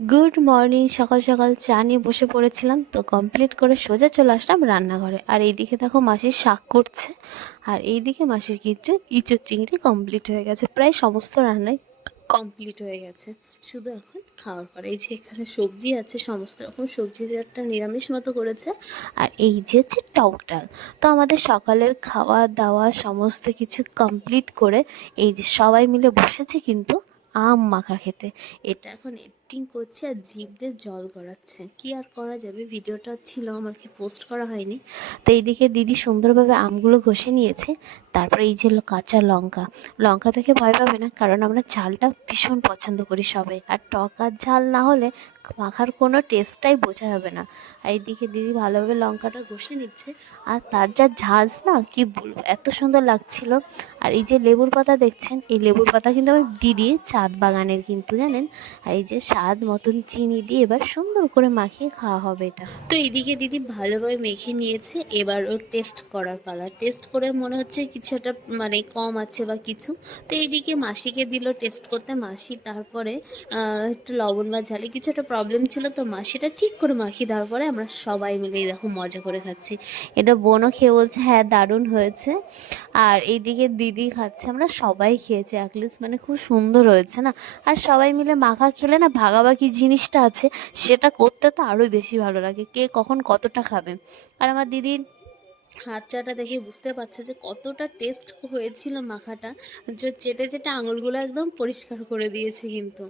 Good morning. সকাল সকাল চা নিয়ে বসে পড়েছিলাম, তো কমপ্লিট করে সোজা চলে আসলাম রান্নাঘরে। আর এইদিকে দেখো মাসির শাক করছে, আর এইদিকে মাসির কিছু ইঁচড় চিংড়ি কমপ্লিট হয়ে গেছে। প্রায় সমস্ত রান্নাই কমপ্লিট হয়ে গেছে, শুধু এখন খাওয়ার পরে। এই যে এখানে সবজি আছে, সমস্ত রকম সবজি দিয়ে একটা নিরামিষ মতো করেছে। আর এই যে হচ্ছে টক ডাল। তো আমাদের সকালের খাওয়া দাওয়া সমস্ত কিছু কমপ্লিট করে এই যে সবাই মিলে বসেছে কিন্তু আম মাখা খেতে। এটা এখন এডিটিং করছে আর জিভ দিয়ে জল গড়াচ্ছে, কি আর করা যাবে। ভিডিওটা ছিল আমার, কি পোস্ট করা হয়নি। তো এইদিকে দিদি সুন্দরভাবে আমগুলো ঘষে নিয়েছে। তারপরে এই যে কাঁচা লঙ্কা, লঙ্কা থেকে ভয় পাবে না, কারণ আমরা ঝালটা ভীষণ পছন্দ করি সবাই। আর টক আর ঝাল না হলে মাখার কোনো টেস্টটাই বোঝা যাবে না। আর এইদিকে দিদি ভালোভাবে লঙ্কাটা ঘষে নিচ্ছে। আর তার যা ঝাঁজ না, কি বলবো, এত সুন্দর লাগছিল। আর এই যে লেবুর পাতা দেখছেন, এই লেবুর পাতা কিন্তু আমার দিদির ছাদ বাগানের, কিন্তু জানেন। আর এই যে স্বাদ মতন চিনি দিয়ে এবার সুন্দর করে মাখিয়ে খাওয়া হবে এটা। তো এইদিকে দিদি ভালোভাবে মেখে নিয়েছে, এবার ওর টেস্ট করার পালা। টেস্ট করে মনে হচ্ছে কিছু একটা মানে কম আছে বা কিছু। তো এইদিকে মাসিকে দিল টেস্ট করতে। মাসি তারপরে একটু লবণ বা ঝালে কিছু একটা প্রবলেম ছিল, তো মাসিটা ঠিক করে মাখিয়ে দেওয়ার পরে আমরা সবাই মিলে দেখো মজা করে খাচ্ছি। এটা বোনও খেয়ে বলছে হ্যাঁ দারুণ হয়েছে। আর এইদিকে দিদি খাচ্ছে, আমরা সবাই খেয়েছি অ্যাটলিস্ট, মানে খুব সুন্দর হয়েছে না। আর সবাই মিলে মাখা খেলে না, ভাগাভাগি জিনিসটা আছে, সেটা করতে তো আরোই বেশি ভালো লাগে, কে কখন কতটা খাবে। আর আমার দিদির হাত চাটা দেখে বুঝতে পারছে যে কতটা টেস্ট হয়েছিল মাখাটা, যে চেটে চেটে আঙুলগুলো একদম পরিষ্কার করে দিয়েছে কিন্তু।